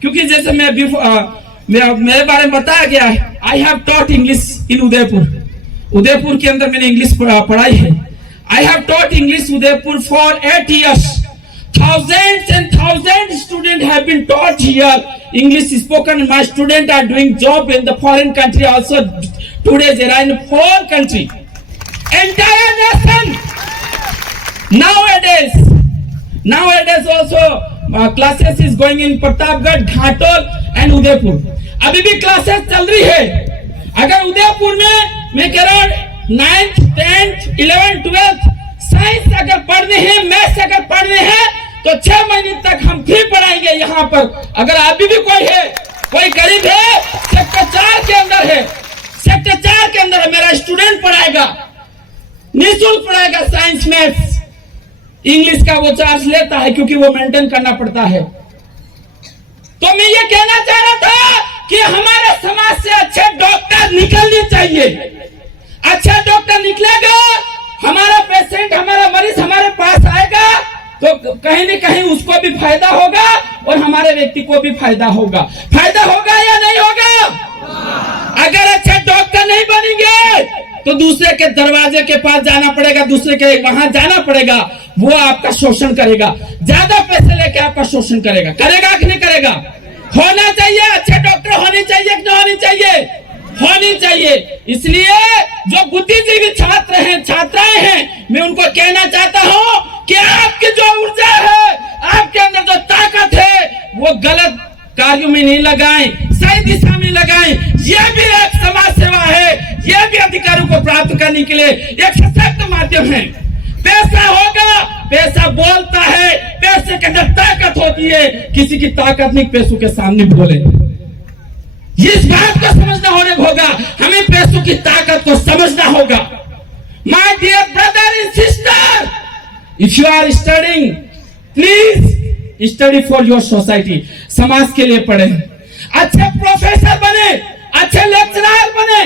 क्योंकि जैसे मेरे बारे में बताया गया है, I have taught English in Udaipur के अंदर मैंने इंग्लिश पढ़ाई है। I have taught English Udaipur for 8 years। Thousands and thousands students have been taught here English spoken. My students are doing job in the foreign country also. Today they are in foreign country. Entire nation nowadays also classes is going in Pratapgarh, Ghatol and Udaipur. अभी भी classes चल रही है। अगर उदयपुर में मैं कह रहा हूँ 9th, 10th, 11th, 12th science अगर पढ़ने हैं, मैथ्स अगर पढ़ने हैं तो 6 महीने तक हम फ्री पढ़ाएंगे यहाँ पर। अगर अभी भी कोई गरीब है, सेक्टर 4 के अंदर है, सेक्टर 4 के अंदर है, मेरा स्टूडेंट पढ़ाएगा, निःशुल्क पढ़ाएगा साइंस मैथ्स। इंग्लिश का वो चार्ज लेता है क्योंकि वो मेंटेन करना पड़ता है। तो मैं ये कहना चाह रहा था कि हमारे समाज से अच्छे डॉक्टर निकलने चाहिए। अच्छा डॉक्टर निकलेगा, हमारा पेशेंट, हमारा मरीज हमारे पास आएगा तो कहीं न कहीं उसको भी फायदा होगा और हमारे व्यक्ति को भी फायदा होगा। फायदा होगा या नहीं होगा? अगर अच्छे डॉक्टर नहीं बनेंगे तो दूसरे के दरवाजे के पास जाना पड़ेगा, दूसरे के वहां जाना पड़ेगा, वो आपका शोषण करेगा, ज्यादा पैसे लेके आपका शोषण करेगा कि नहीं करेगा? होना चाहिए, अच्छे डॉक्टर होने चाहिए कि नहीं होनी चाहिए? होनी चाहिए। इसलिए जो बुद्धिजीवी छात्र हैं, छात्राएं हैं, मैं उनको कहना चाहता हूं कि आपकी जो ऊर्जा है, आपके अंदर जो ताकत है, वो गलत कार्यों में नहीं लगाएं, सही दिशा में लगाएं। यह भी एक समाज सेवा है, यह भी अधिकारों को प्राप्त करने के लिए एक सशक्त माध्यम है। पैसा होगा, पैसा बोलता है, पैसे के अंदर ताकत होती है। किसी की ताकत नहीं पैसों के सामने बोले। इस बात को समझना होगा, हमें पैसों की ताकत को समझना होगा। My dear brother and sister, if you are studying, please study for your society. समाज के लिए पढ़े, अच्छे प्रोफेसर बने, अच्छे लेक्चरर बने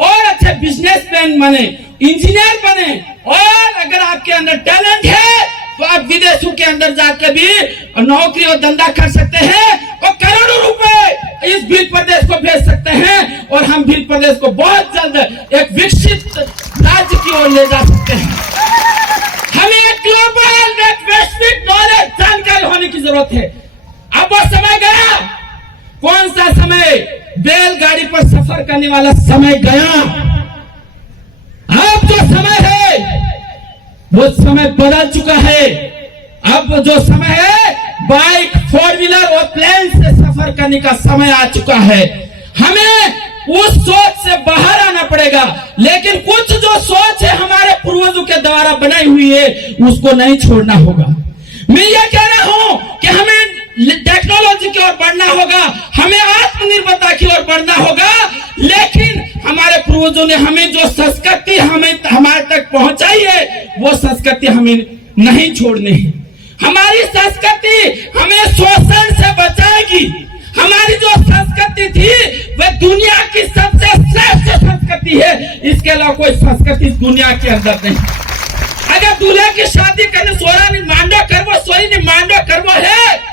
और अच्छे बिजनेसमैन बने, इंजीनियर बने। और अगर आपके अंदर टैलेंट है तो आप विदेशों के अंदर जाकर भी नौकरी और धंधा कर सकते हैं और करोड़ों रुपए इस भील प्रदेश को भेज सकते हैं और हम भील प्रदेश को बहुत जल्द एक विकसित राज्य की ओर ले जा सकते हैं। हमें एक ग्लोबल, एक वैश्विक नॉलेज, जानकारी होने की जरूरत है। अब वो समय गया। कौन सा समय? बैलगाड़ी पर सफर करने वाला समय गया। अब जो समय है वो समय बदल चुका है। अब जो समय है बाइक, 4 व्हीलर और प्लेन से सफर करने का समय आ चुका है। हमें उस सोच से बाहर आना पड़ेगा। लेकिन कुछ जो सोच है हमारे पूर्वजों के द्वारा बनाई हुई है, उसको नहीं छोड़ना होगा। मैं ये कह रहा हूं कि हमें टेक्नोलॉजी की ओर बढ़ना होगा, हमें आत्मनिर्भरता की ओर बढ़ना होगा। लेकिन हमारे पूर्वजों ने हमें जो संस्कृति हमारे तक पहुंचाई है, वो संस्कृति हमें नहीं छोड़नी है। हमारी संस्कृति हमें शोषण से बचाएगी। हमारी जो संस्कृति थी वह दुनिया की सबसे श्रेष्ठ संस्कृति है। इसके अलावा कोई संस्कृति इस दुनिया के अंदर नहीं। अगर दूल्हे की शादी करने सोरा ने मांडो करवो, सोई ने मांडो करवो है,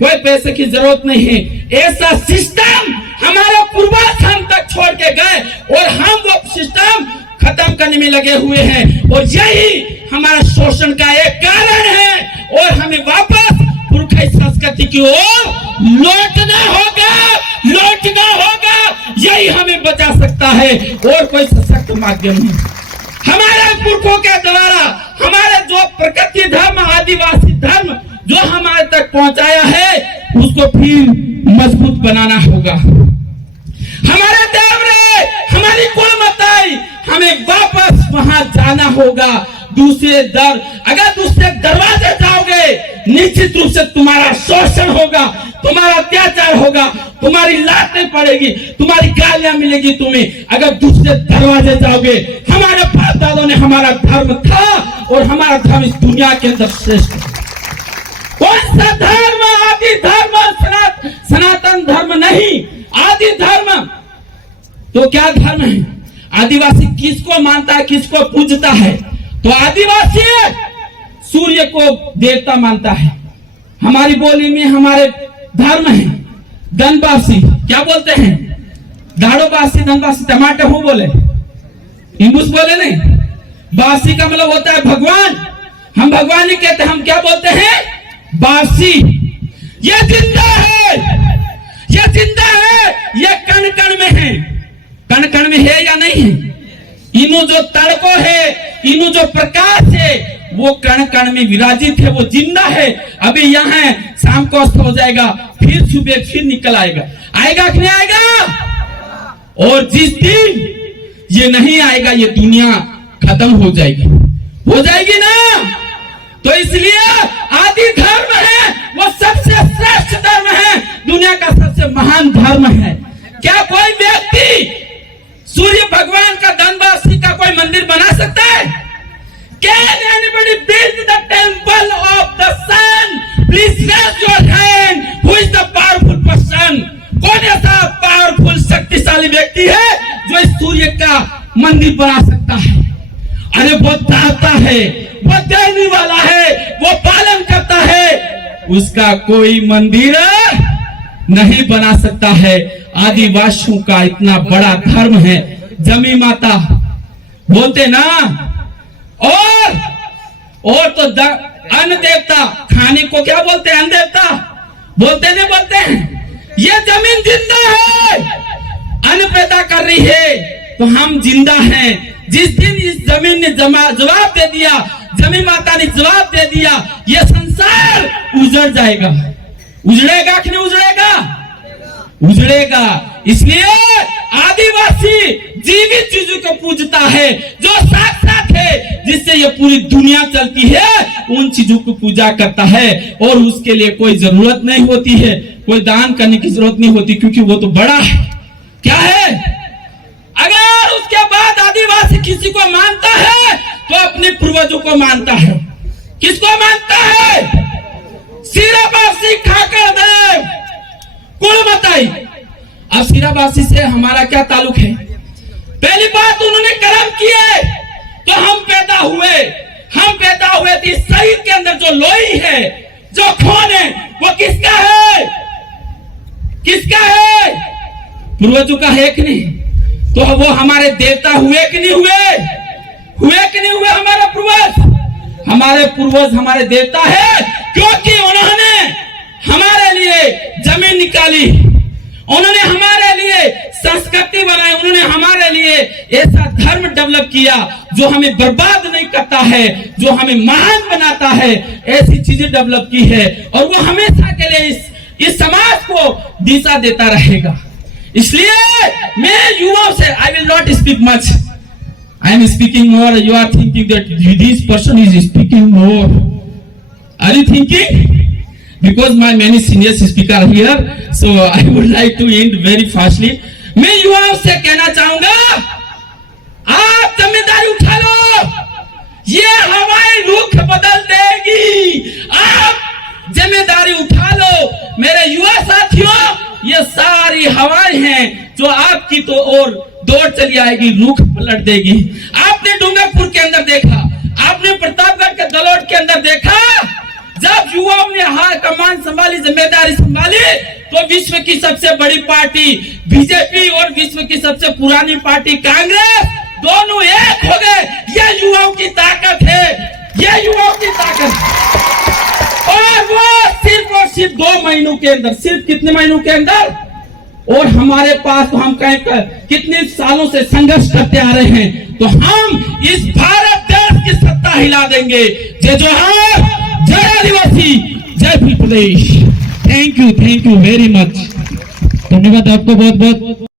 कोई पैसे की जरूरत नहीं है। ऐसा सिस्टम हमारे पूर्वज हम तक छोड़ के गए और हम वो सिस्टम खत्म करने में लगे हुए हैं और यही हमारा शोषण का एक कारण है। और हमें वापस पुरखा संस्कृति की ओर लौटना होगा। यही हमें बचा सकता है और कोई सशक्त माध्यम नहीं। हमारे पुरखों के द्वारा हमारे जो प्रकृति धर्म, आदिवासी धर्म जो हमारे तक पहुंचाया है, उसको फिर मजबूत बनाना होगा। हमारा देवरे, हमारी कुलमताई, हमें वापस वहां जाना होगा। अगर दूसरे दरवाजे जाओगे, निश्चित रूप से तुम्हारा शोषण होगा, तुम्हारा अत्याचार होगा, तुम्हारी लातें पड़ेगी, तुम्हारी गालियां मिलेगी तुम्हें। अगर दूसरे दरवाजे जाओगे, हमारे बाप दादों ने हमारा धर्म था और हमारा धर्म इस दुनिया के अंदर श्रेष्ठ है। कौन सा धर्म? आदि धर्म, सनातन धर्म नहीं, आदि धर्म। तो क्या धर्म है? आदिवासी किसको मानता है, किसको पूजता है? तो आदिवासी सूर्य को देवता मानता है। हमारी बोली में, हमारे धर्म है। धनवासी क्या बोलते हैं? दाड़ोवासी, धनवासी, टमाटर हूं बोले, इंग्लिश बोले नहीं। वासी का मतलब होता है भगवान। हम भगवान नहीं कहते, हम क्या बोलते हैं? वासी। ये जिंदा है, ये जिंदा है, ये कण कण में है। कण कण में है या नहीं है? इनो जो तड़को है, इनो जो प्रकाश है, वो कण कण में विराजित है, वो जिंदा है। अभी यहाँ है, शाम को अस्त हो जाएगा, फिर सुबह फिर निकल आएगा। आएगा कि नहीं आएगा? और जिस दिन ये नहीं आएगा, ये दुनिया खत्म हो जाएगी ना। तो इसलिए आदि धर्म है, वो सबसे श्रेष्ठ धर्म है, दुनिया का सबसे महान धर्म है। क्या कोई व्यक्ति सूर्य भगवान का, धनवासी का कोई मंदिर बना सकता है? Can anybody build the temple of the sun? Please raise your hand. Who is the powerful person? कौन ऐसा पावरफुल शक्तिशाली व्यक्ति है जो इस सूर्य का मंदिर बना सकता है? अरे वो दाता है, वो देने वाला है, वो पालन करता है, उसका कोई मंदिर नहीं बना सकता है। आदिवासियों का इतना बड़ा धर्म है। जमी माता बोलते ना, और तो अन्न देवता, खाने को क्या बोलते हैं? अन्न देवता बोलते नहीं बोलते हैं? ये जमीन जिंदा है, अन्न पैदा कर रही है, तो हम जिंदा हैं। जिस दिन इस जमीन ने जवाब दे दिया, जमीन माता ने जवाब दे दिया, ये संसार उजड़ जाएगा। उजड़ेगा कि नहीं उजड़ेगा? उजड़ेगा। इसलिए आदिवासी जीवित चीजों को पूजता है, जो साक्षात है, जिससे ये पूरी दुनिया चलती है, उन चीजों को पूजा करता है। और उसके लिए कोई जरूरत नहीं होती है, कोई दान करने की जरूरत नहीं होती, क्योंकि वो तो बड़ा है। क्या है? अगर उसके बाद आदिवासी किसी को मानता है तो अपने पूर्वजों को मानता है। किसको मानता है? सिराबासी खाकर देव कुलमताई। अब सिराबासी से हमारा क्या ताल्लुक है? पहली बात, उन्होंने कर्म किए तो हम पैदा हुए। हम पैदा हुए तो इस शरीर के अंदर जो लोई है, जो खून है, वो किसका है? किसका है? पूर्वजों का है कि नहीं? तो वो हमारे देवता हुए कि नहीं हुए? हुए कि नहीं हुए? हमारे पूर्वज हमारे देवता है, क्योंकि उन्होंने हमारे लिए जमीन निकाली, उन्होंने हमारे लिए संस्कृति बनाई, उन्होंने हमारे लिए ऐसा धर्म डेवलप किया जो हमें बर्बाद नहीं करता है, जो हमें महान बनाता है। ऐसी चीजें डेवलप की है, और वो हमेशा के लिए इस समाज को दिशा देता रहेगा। इसलिए मैं युवाओं से, I will not speak much, I am speaking more. You are thinking that this person is speaking more. Are you thinking? Because my many senior speaker here, so I would like to end very fastly. मैं युवाओं से कहना चाहूंगा, आप जिम्मेदारी उठा लो, ये हवाई रुख बदल देगी। आप जिम्मेदारी उठा लो मेरे युवा साथियों। ये सारी हवाएं हैं जो आपकी तो और दौड़ चली आएगी, रुख पलट देगी। आपने डूंगरपुर के अंदर देखा, आपने प्रतापगढ़ के दलोट के अंदर देखा, जब युवाओं ने कमान संभाली, जिम्मेदारी संभाली, तो विश्व की सबसे बड़ी पार्टी बीजेपी और विश्व की सबसे पुरानी पार्टी कांग्रेस दोनों एक हो गए। यह युवाओं की ताकत है, यह युवाओं की ताकत। और वो सिर्फ और सिर्फ 2 महीनों के अंदर, सिर्फ कितने महीनों के अंदर? और हमारे पास तो हम कितने सालों से संघर्ष करते आ रहे हैं, तो हम इस भारत देश की सत्ता हिला देंगे। जय जोहार, जय आदिवासी, जय प्रदेश। Thank you very much. धन्यवाद आपको बहुत बहुत।